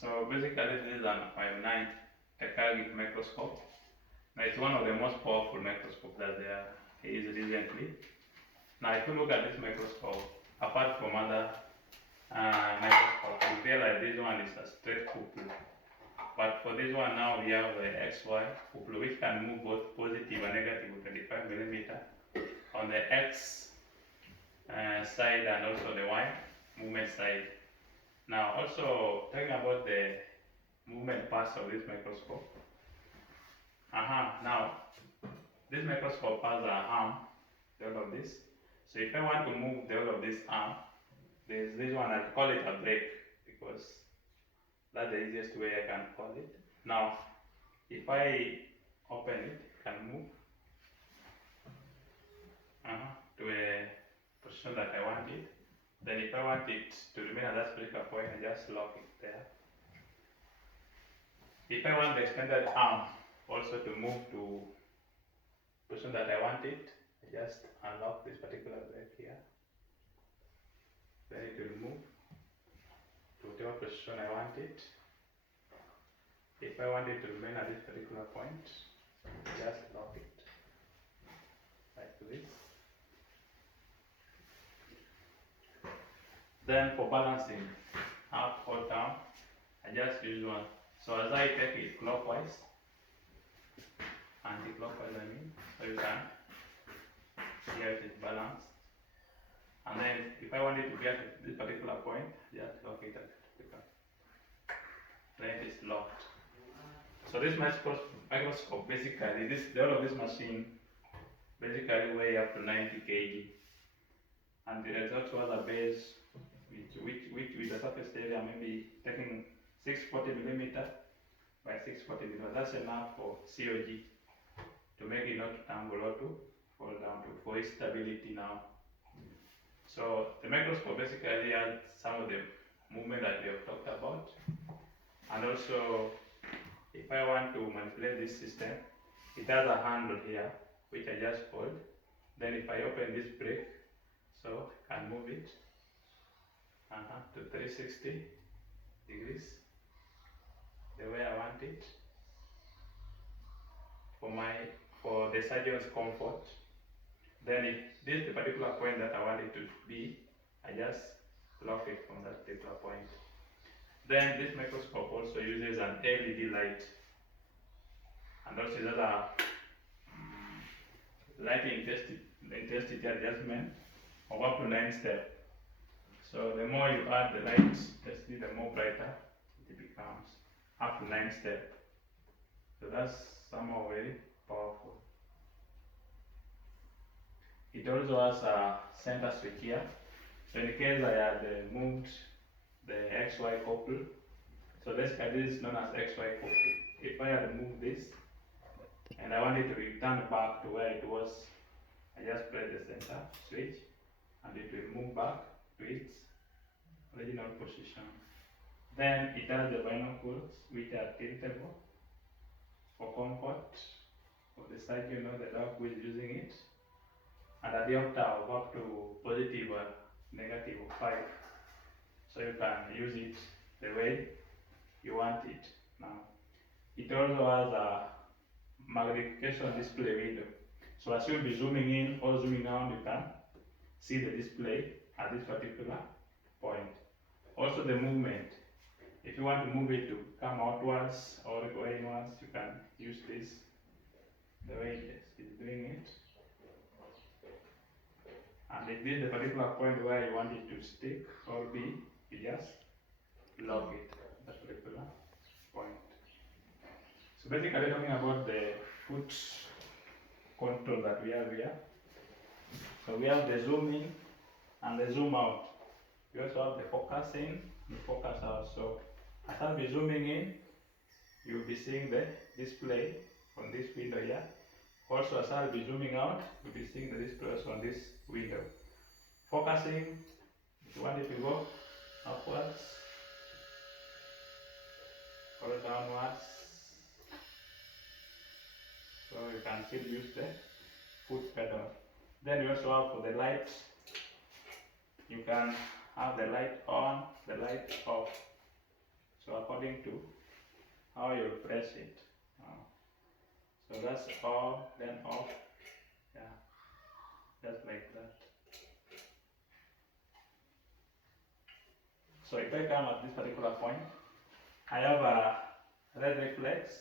So basically this is an OM9 Takagi microscope. Now it's one of the most powerful microscopes that there is recently. Now if you look at this microscope, apart from other microscopes, you realize this one is a straight pupil. But for this one now we have the XY pupil which can move both positive and negative 25 millimeter on the X side and also the Y movement side. Now also talking about the movement parts of this microscope. Now this microscope has an arm, the whole of this. So if I want to move the whole of this arm, there's this one, I call it a brake because that's the easiest way I can call it. Now if I open it, it can move to a position that I want it. Then if I want it to remain at that specific point, I just lock it there. If I want the extended arm also to move to position that I want it, I just unlock this particular brake here. Then it will move to whatever position I want it. If I want it to remain at this particular point, just lock it like this. Then for balancing up or down, I just use one. So as I take it clockwise, anti-clockwise so you can see how it is balanced. And then if I want it to get to this particular point, just lock it at then it is locked. So this microscope basically, the whole of this machine basically weigh up to 90 kg. And there is also a base which with the surface area maybe taking 640 millimeter by 640 millimeter. That's enough for COG to make it not to tumble or to fall down for its stability now. So the microscope basically has some of the movement that we have talked about. And also if I want to manipulate this system, it has a handle here which I just hold. Then if I open this brake, so I can move it to 360 degrees the way I want it for the surgeon's comfort. Then if this is the particular point that I want it to be, I just lock it from that particular point. Then this microscope also uses an LED light, and also uses a lighting intensity adjustment of up to 9 steps. So the more you add the light intensity, the more brighter it becomes, up to 9 steps. So that's somehow very powerful. It also has a center switch here. So in case I had moved the XY couple, so this is known as XY couple. If I had moved this and I want it to return back to where it was, I just press the center switch and it will move back to its original position. Then it has the binocles which are tiltable for comfort of the surgeon or the dog who is using it, and a diopter of up to positive or negative 5. So you can use it the way you want it. Now, it also has a magnification display window. So as you'll be zooming in or zooming out, you can see the display at this particular point. Also the movement. If you want to move it to come outwards or go inwards, you can use this the way it is doing it. And if this is the particular point where you want it to stick or be, you just lock it at that particular point. So basically talking about the foot control that we have here. So we have the zoom in and the zoom out. We also have the focus in and the focus out. So as I'll be zooming in, you'll be seeing the display on this window here. Also as I'll be zooming out, you'll be seeing the display on this window. Focusing, if you want it to go upwards or downwards, so you can still use the foot pedal. Then you also have for the lights, you can have the light on, the light off. So according according to how you press it. So that's on, then off, yeah, just like that. So if I come at this particular point, I have a red reflex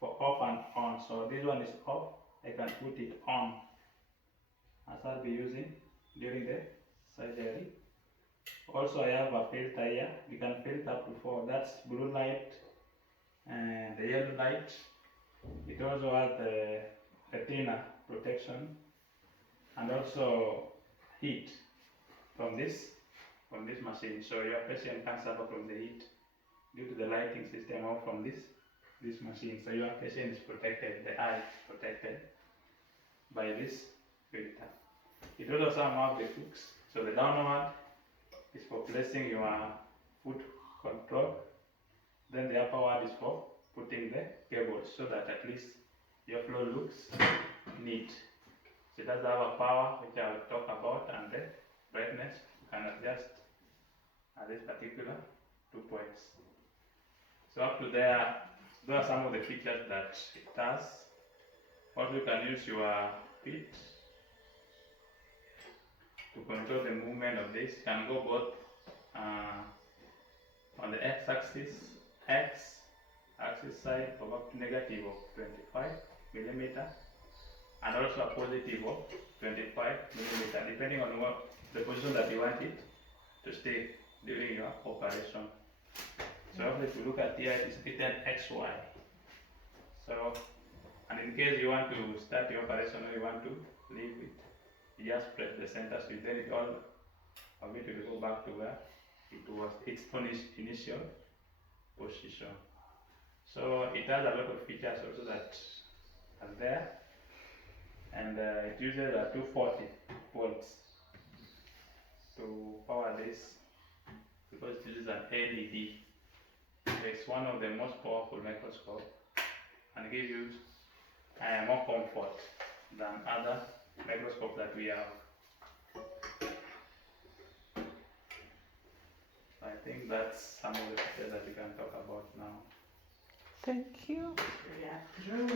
for off and on. So this one is off, I can put it on, as I'll be using during the surgery. Also I have a filter here, you can filter before, that's blue light and the yellow light. It also has the retina protection and also heat from this machine. So your patient can suffer from the heat due to the lighting system or from this machine. So your patient is protected, the eye is protected by this filter. It also have the hooks. So the downward is for placing your foot control. Then the upward is for putting the cables so that at least your flow looks neat. So it does have a power which I will talk about, and the brightness you can adjust at this particular 2 points. So up to there, those are some of the features that it has. Also you can use your feet to control the movement of this. You can go both on the x-axis, x-axis side of up to negative of 25 millimeter, and also a positive of 25 millimeter, depending on what the position that you want it to stay during your operation. So if you look at here, it is written XY. So, and in case you want to start your operation or you want to leave it, you just press the center switch, then it all of it will go back to where it was its initial position. So it has a lot of features also that are there, and it uses a 240 volts to power this, because this is an LED. It's one of the most powerful microscopes and gives you more comfort than other microscopes that we have. I think that's some of the features that we can talk about now. Thank you. Yeah.